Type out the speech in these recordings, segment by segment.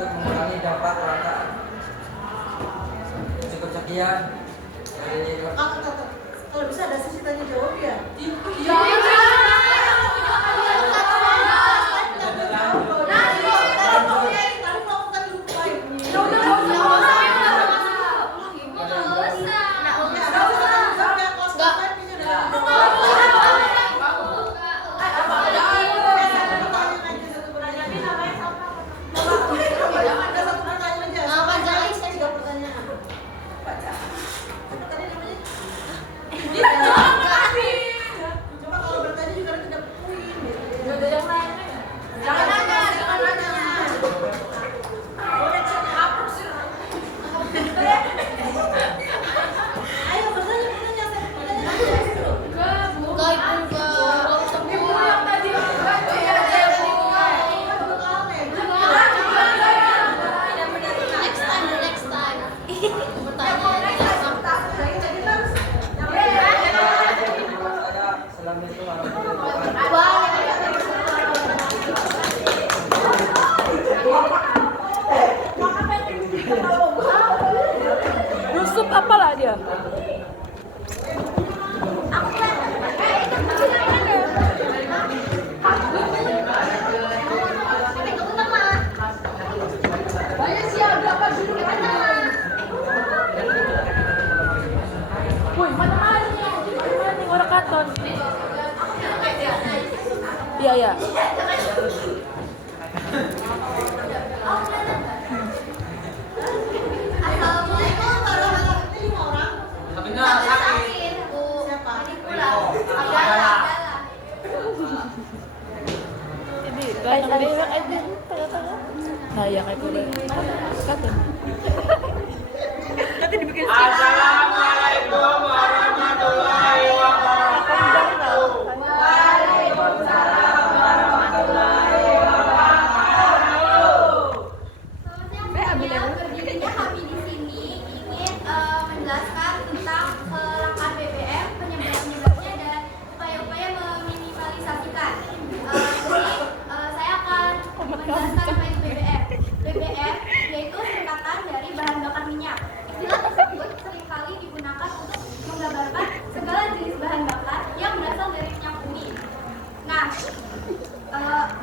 untuk mengurangi dampak kelangkaan. Cukup sekian dari Kalau bisa ada sesi tanya jawab ya. Rusup apalah dia? Woi, mana orang katon? Iya, iya. Assalamualaikum warahmatullahi wabarakatuh. Satunya sakit. Siapa? Ini kayak dia aja tengah-tengah. Nah, ya kayak gini. Katon. Nanti dibikin Assalamualaikum warahmatullahi wabarakatuh. Waalaikumsalam warahmatullahi wabarakatuh. Berdirinya kami di sini ingin menjelaskan tentang kelangkaan BBM, penyebab-penyebabnya dan upaya-upaya meminimalisasikan. Jadi saya akan menjelaskan apa itu BBM. BBM yaitu singkatan dari bahan bakar minyak. Istilah tersebut seringkali digunakan untuk menggambarkan segala jenis bahan bakar yang berasal dari minyak bumi. Nah,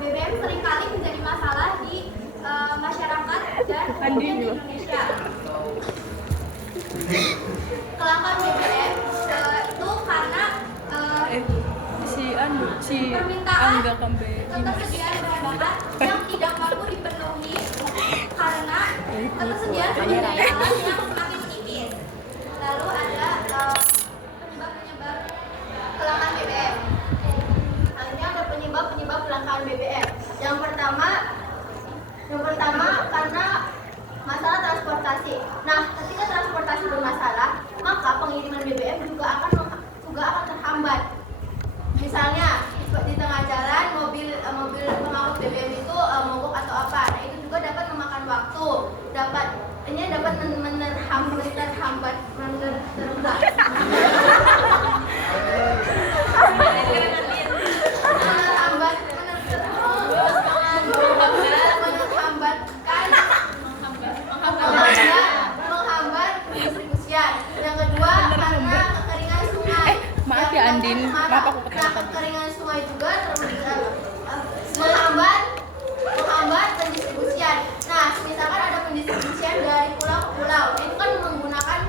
BBM seringkali menjadi masalah di masyarakat dan umumnya di Indonesia. Kelangkaan BBM itu karena permintaan ketersediaan bahan bakar yang tidak mampu dipenuhi karena ketersediaan sumber daya alam yang semakin menipis. Lalu ada penyebab-penyebab kelangkaan BBM. Selanjutnya ada penyebab-penyebab kelangkaan BBM. Yang pertama karena masalah transportasi. Nah, ketika transportasi bermasalah, maka pengiriman BBM juga akan terhambat. Misalnya di tengah jalan mobil pengangkut BBM itu mogok atau apa. Nah, itu juga dapat memakan waktu. Dapat menerhambat pendistribusian. Yang kedua karena kekeringan sungai. Maaf ya Andin, maaf aku Nah, kekeringan sungai juga menghambat pendistribusian. Nah, misalkan ada pendistribusian dari pulau ke pulau, itu kan menggunakan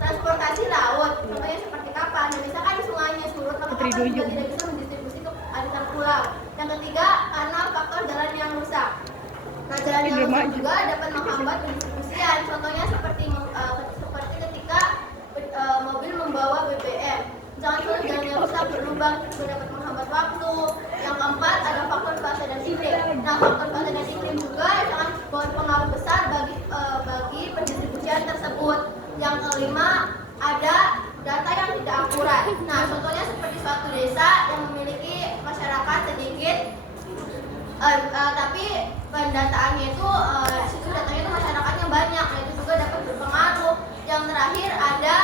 transportasi laut, contohnya seperti kapal. Nah, misalkan sungainya surut, maka kapal juga tidak bisa mendistribusi ke antar pulau. Yang ketiga, karena faktor jalan yang rusak. Nah, jalan yang rusak juga dapat menghambat pendistribusian. Contohnya seperti ketika mobil membawa BBM. Jangan jalan yang rusak berlubang juga dapat menghambat waktu. Yang keempat ada faktor cuaca dan iklim. Nah, faktor cuaca dan iklim juga sangat berpengaruh besar bagi pendistribusian tersebut. Yang kelima ada data yang tidak akurat. Nah, contohnya seperti suatu desa yang memiliki masyarakat sedikit, tapi pendataannya itu situ datanya itu masyarakatnya banyak. Nah, itu juga dapat berpengaruh. Yang terakhir ada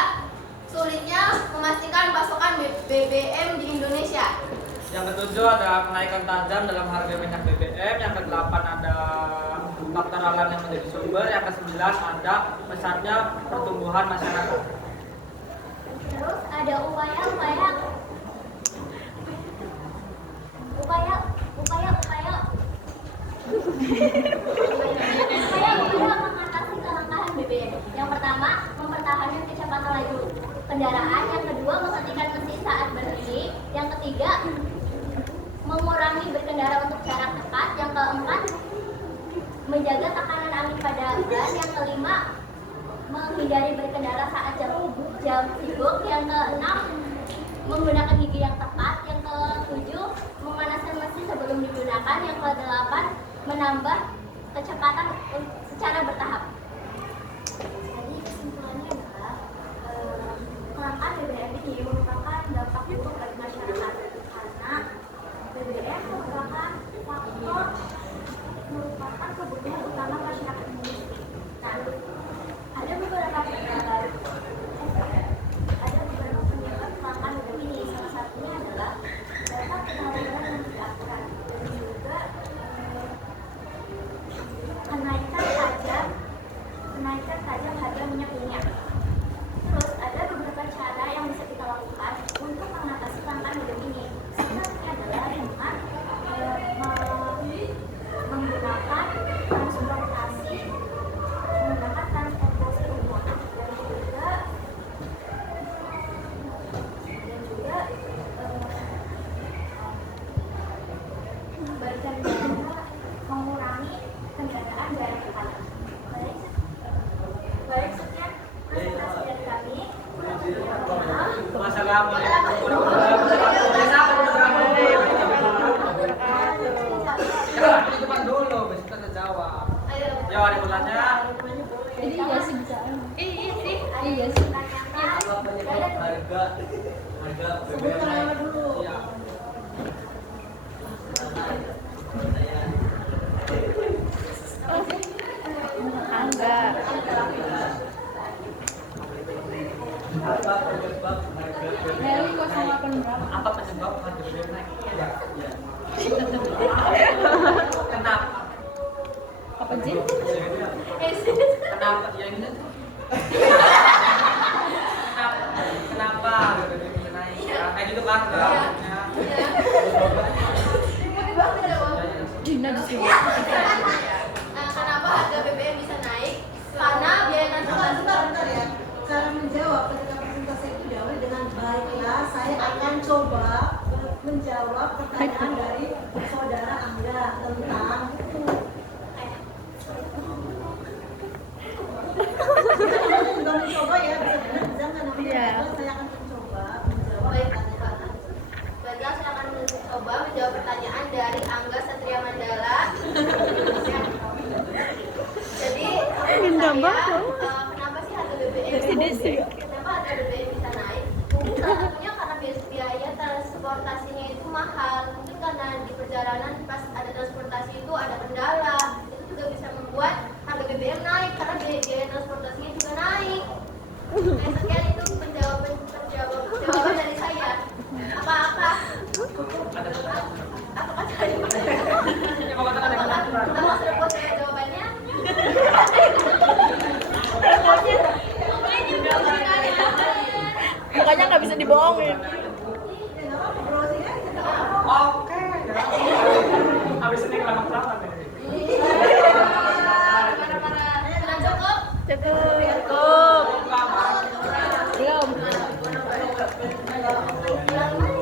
sulitnya memastikan pasokan BBM di Indonesia. Yang ketujuh ada kenaikan tajam dalam harga minyak BBM. Yang kedelapan ada faktor alam yang menjadi sumber. Yang kesembilan ada pesatnya pertumbuhan masyarakat. Terus ada upaya mengatasi kelangkaan BBM. Yang pertama, mempertahankan kecepatan laju kendaraan. Yang kedua, mematikan mesin saat berhenti. Yang ketiga, mengurangi berkendara untuk jarak dekat. Yang keempat, menjaga tekanan angin pada ban. Yang kelima, menghindari berkendara saat jam sibuk. Yang keenam, menggunakan gigi yang tepat. Yang ketujuh, memanaskan mesin sebelum digunakan. Yang kedelapan, menambah kecepatan secara bertahap. Jadi kesimpulannya adalah kelangkaan BBM ini merupakan dampak buruk bagi masyarakat karena BBM merupakan kebutuhan utama masyarakat Indonesia. Nah, ada beberapa penyebab kelangkaan BBM ini. Salah satunya adalah data penyaluran yang tidak akurat dan juga kenaikan tajam harga minyak. Terus ada beberapa cara yang bisa kita lakukan untuk mengatasi kelangkaan BBM ini. Salah satunya adalah dengan menggunakan transportasi umum dan juga berkendara, mengurangi kendaraan dari depan. Baik, sekian presentasi dari kami. Ya, itu dulu, besok kita jawab. Ya, ada pertanyaan. Ini iya sih bisa. Iya sih. Harga Sebutkan nama dulu. Iya. Angga. apa penyebab harga Meli BBM naik? 08 berapa? Apa penyebab harga BBM naik? Ya, ya. Kenapa? Apa Jin? Kenapa? Ya ini. Kenapa harga BBM naik? Kayak gitu kan? Jawabnya. Dina justru. Nah, kenapa harga BBM bisa naik? Karena biaya transportasi. Bentar ya. Cara menjawab ketika presentasi itu diawali dengan baiklah, saya akan coba menjawab pertanyaan dari saudara Angga tentang juga mencoba ya, bisa nggak namanya? Iya. Saya akan mencoba menjawab Baik. pertanyaan. Baiklah, saya akan mencoba menjawab pertanyaan dari Angga Satria Mandala. Jadi, kenapa sih harga BBM? Kenapa harga BBM bisa naik? Mungkin salah satunya karena biaya transportasinya itu mahal. Mungkin karena di perjalanan pas ada transportasi itu ada kendala. Itu juga bisa membuat harga BBM naik karena biaya transportasinya juga naik. Nah, sekian itu jawaban dari saya. Apa-apa? Apakah saya mau seremput jawabannya? Mukanya nggak bisa dibohongin. Oke. Habis ini kelamaan banget ini. Sudah cukup? Cukup. Belum. Belum.